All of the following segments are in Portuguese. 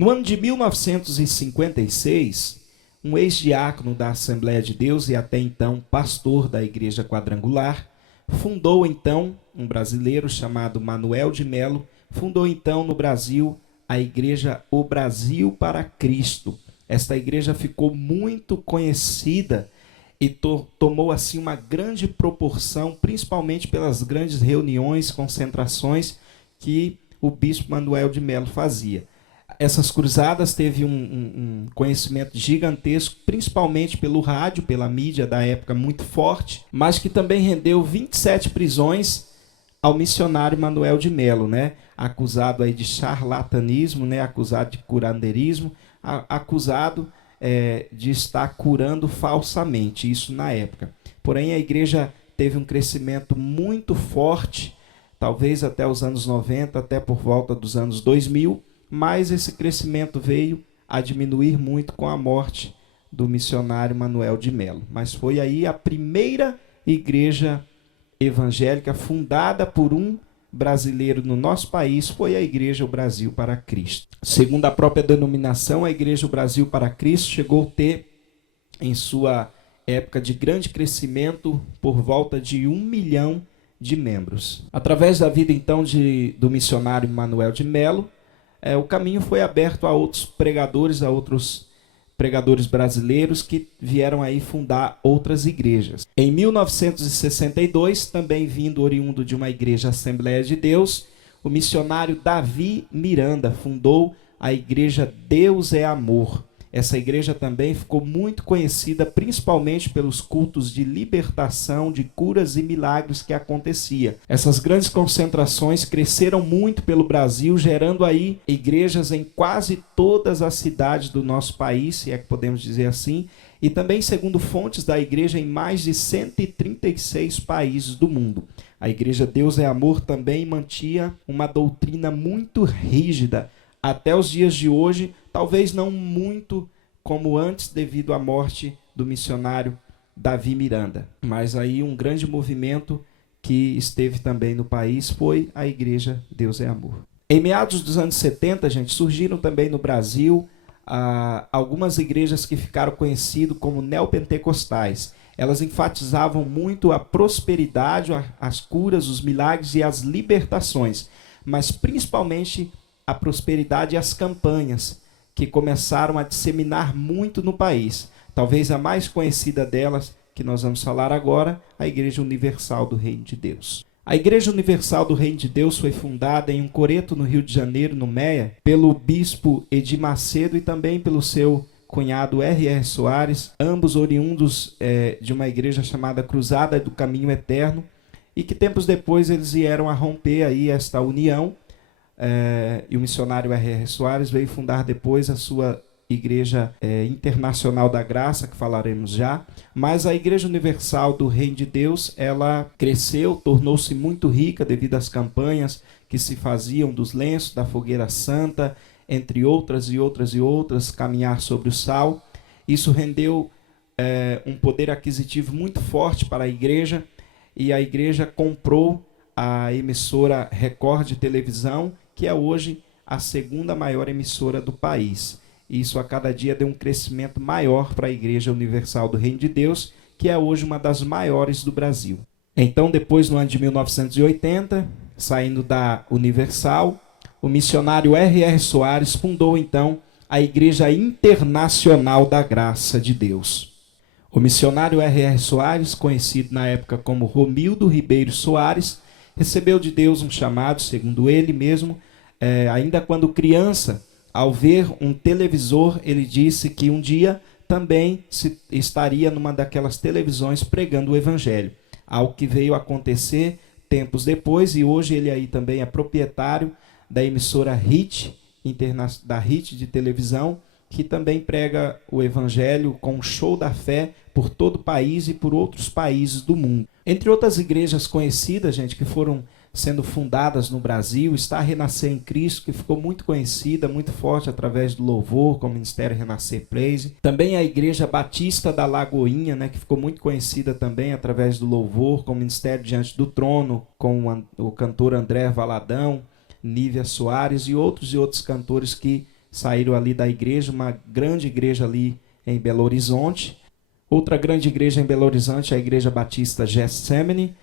No ano de 1956, um ex-diácono da Assembleia de Deus e até então pastor da Igreja Quadrangular, fundou então, um brasileiro chamado Manuel de Melo, fundou então no Brasil a Igreja O Brasil para Cristo. Esta igreja ficou muito conhecida e tomou assim uma grande proporção, principalmente pelas grandes reuniões, concentrações que o bispo Manuel de Melo fazia. Essas cruzadas teve um conhecimento gigantesco, principalmente pelo rádio, pela mídia da época muito forte, mas que também rendeu 27 prisões ao missionário Manuel de Melo, né? Acusado aí de charlatanismo, né? Acusado de curandeirismo, acusado de estar curando falsamente, isso na época. Porém, a igreja teve um crescimento muito forte, talvez até os anos 90, até por volta dos anos 2000, mas esse crescimento veio a diminuir muito com a morte do missionário Manuel de Melo. Mas foi aí a primeira igreja evangélica fundada por um brasileiro no nosso país, foi a Igreja O Brasil para Cristo. Segundo a própria denominação, a Igreja O Brasil para Cristo chegou a ter, em sua época de grande crescimento, por volta de 1 milhão de membros. Através da vida então do missionário Manuel de Melo, o caminho foi aberto a outros pregadores brasileiros que vieram aí fundar outras igrejas. Em 1962, também vindo oriundo de uma igreja Assembleia de Deus, o missionário Davi Miranda fundou a igreja Deus é Amor. Essa igreja também ficou muito conhecida principalmente pelos cultos de libertação, de curas e milagres que acontecia. Essas grandes concentrações cresceram muito pelo Brasil, gerando aí igrejas em quase todas as cidades do nosso país, se é que podemos dizer assim, e também, segundo fontes da igreja, em mais de 136 países do mundo. A igreja Deus é Amor também mantinha uma doutrina muito rígida até os dias de hoje, talvez não muito como antes devido à morte do missionário Davi Miranda. Mas aí um grande movimento que esteve também no país foi a Igreja Deus é Amor. Em meados dos anos 70, gente, surgiram também no Brasil algumas igrejas que ficaram conhecidas como neopentecostais. Elas enfatizavam muito a prosperidade, as curas, os milagres e as libertações, mas principalmente a prosperidade e as campanhas que começaram a disseminar muito no país. Talvez a mais conhecida delas, que nós vamos falar agora, a Igreja Universal do Reino de Deus. A Igreja Universal do Reino de Deus foi fundada em um coreto no Rio de Janeiro, no Meia, pelo bispo Edir Macedo e também pelo seu cunhado R.R. Soares, ambos oriundos de uma igreja chamada Cruzada do Caminho Eterno, e que tempos depois eles vieram a romper aí esta união. E o missionário R.R. Soares veio fundar depois a sua Igreja Internacional da Graça, que falaremos já. Mas a Igreja Universal do Reino de Deus, ela cresceu, tornou-se muito rica devido às campanhas que se faziam dos lenços, da fogueira santa, entre outras e outras, caminhar sobre o sal. Isso rendeu um poder aquisitivo muito forte para a igreja, e a igreja comprou a emissora Record de televisão, que é hoje a segunda maior emissora do país. Isso a cada dia deu um crescimento maior para a Igreja Universal do Reino de Deus, que é hoje uma das maiores do Brasil. Então, depois, no ano de 1980, saindo da Universal, o missionário R.R. Soares fundou então a Igreja Internacional da Graça de Deus. O missionário R.R. Soares, conhecido na época como Romildo Ribeiro Soares, recebeu de Deus um chamado, segundo ele mesmo, ainda quando criança, ao ver um televisor, ele disse que um dia também estaria numa daquelas televisões pregando o Evangelho. Algo que veio acontecer tempos depois, e hoje ele aí também é proprietário da emissora HIT, da HIT de televisão, que também prega o Evangelho com um show da fé por todo o país e por outros países do mundo. Entre outras igrejas conhecidas, gente, que foram sendo fundadas no Brasil, está a Renascer em Cristo, que ficou muito conhecida, muito forte através do louvor, com o Ministério Renascer Praise. Também a Igreja Batista da Lagoinha, né, que ficou muito conhecida também através do louvor, com o Ministério Diante do Trono, com o cantor André Valadão, Nívia Soares e outros cantores que saíram ali da igreja, uma grande igreja ali em Belo Horizonte. Outra grande igreja em Belo Horizonte é a Igreja Batista Getsemane,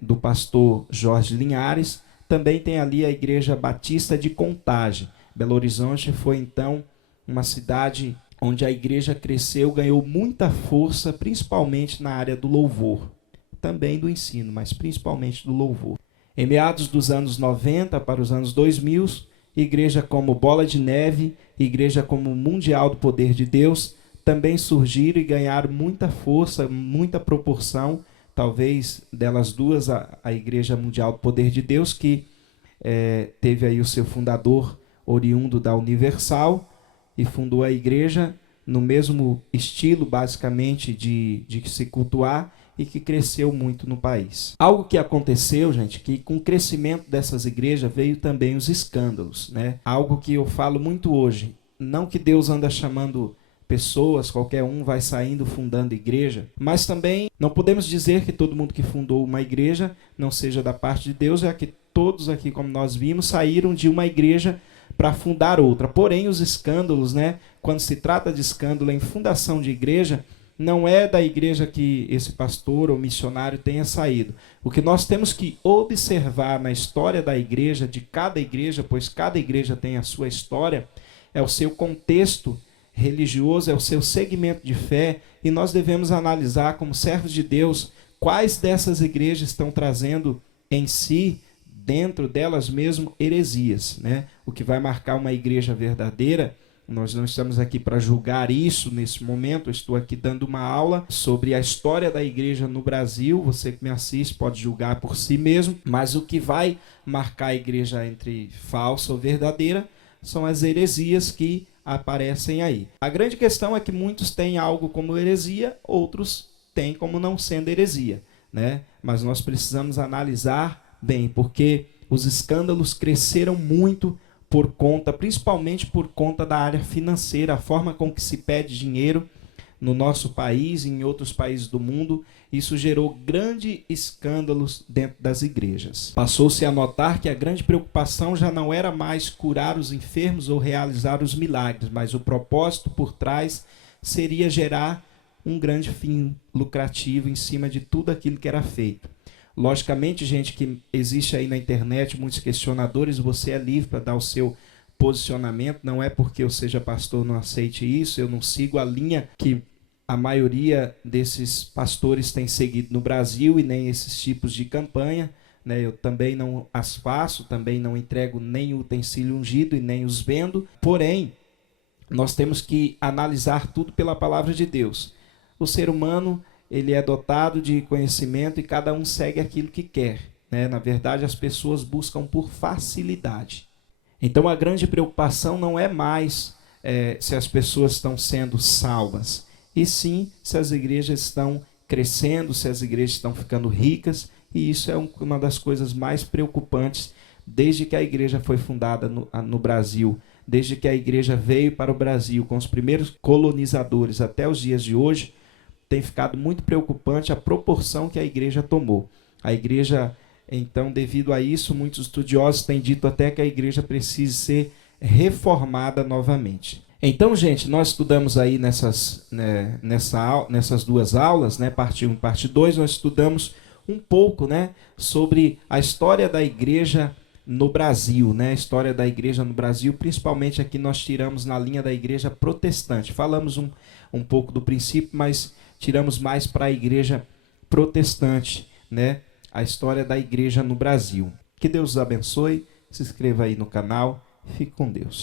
do pastor Jorge Linhares. Também tem ali a Igreja Batista de Contagem. Belo Horizonte foi então uma cidade onde a igreja cresceu, ganhou muita força, principalmente na área do louvor, também do ensino, mas principalmente do louvor. Em meados dos anos 90 para os anos 2000, igreja como Bola de Neve, igreja como Mundial do Poder de Deus, também surgiram e ganharam muita força, muita proporção, talvez delas duas, a Igreja Mundial do Poder de Deus, que teve aí o seu fundador oriundo da Universal, e fundou a igreja no mesmo estilo, basicamente, de se cultuar, e que cresceu muito no país. Algo que aconteceu, gente, que com o crescimento dessas igrejas veio também os escândalos, né? Algo que eu falo muito hoje, não que Deus anda chamando pessoas, qualquer um vai saindo fundando igreja, mas também não podemos dizer que todo mundo que fundou uma igreja não seja da parte de Deus, é que todos aqui, como nós vimos, saíram de uma igreja para fundar outra. Porém, os escândalos, né, quando se trata de escândalo em fundação de igreja, não é da igreja que esse pastor ou missionário tenha saído. O que nós temos que observar na história da igreja, de cada igreja, pois cada igreja tem a sua história, é o seu contexto religioso, é o seu segmento de fé, e nós devemos analisar como servos de Deus quais dessas igrejas estão trazendo em si, dentro delas mesmo, heresias, né? O que vai marcar uma igreja verdadeira. Nós não estamos aqui para julgar isso nesse momento, eu estou aqui dando uma aula sobre a história da igreja no Brasil. Você que me assiste pode julgar por si mesmo, mas o que vai marcar a igreja entre falsa ou verdadeira são as heresias que aparecem aí. A grande questão é que muitos têm algo como heresia, outros têm como não sendo heresia, né? Mas nós precisamos analisar bem, porque os escândalos cresceram muito por conta, principalmente por conta da área financeira, a forma com que se pede dinheiro no nosso país e em outros países do mundo. Isso gerou grandes escândalos dentro das igrejas. Passou-se a notar que a grande preocupação já não era mais curar os enfermos ou realizar os milagres, mas o propósito por trás seria gerar um grande fim lucrativo em cima de tudo aquilo que era feito. Logicamente, gente, que existe aí na internet muitos questionadores, você é livre para dar o seu posicionamento, não é porque eu seja pastor não aceite isso, eu não sigo a linha que a maioria desses pastores tem seguido no Brasil e nem esses tipos de campanha, né? Eu também não as faço, também não entrego nem o utensílio ungido e nem os vendo, porém, nós temos que analisar tudo pela palavra de Deus. O ser humano, ele é dotado de conhecimento e cada um segue aquilo que quer, né? Na verdade, as pessoas buscam por facilidade. Então, a grande preocupação não é mais se as pessoas estão sendo salvas, e sim se as igrejas estão crescendo, se as igrejas estão ficando ricas, e isso é uma das coisas mais preocupantes desde que a igreja foi fundada no Brasil, desde que a igreja veio para o Brasil com os primeiros colonizadores até os dias de hoje. Tem ficado muito preocupante a proporção que a igreja tomou. A igreja, então, devido a isso, muitos estudiosos têm dito até que a igreja precise ser reformada novamente. Então, gente, nós estudamos aí nessas duas aulas, né, parte 1 e parte 2, nós estudamos um pouco, né, sobre a história da igreja no Brasil, né, a história da igreja no Brasil, principalmente aqui nós tiramos na linha da igreja protestante. Falamos um pouco do princípio, mas tiramos mais para a igreja protestante, né? A história da igreja no Brasil. Que Deus os abençoe, se inscreva aí no canal, fique com Deus.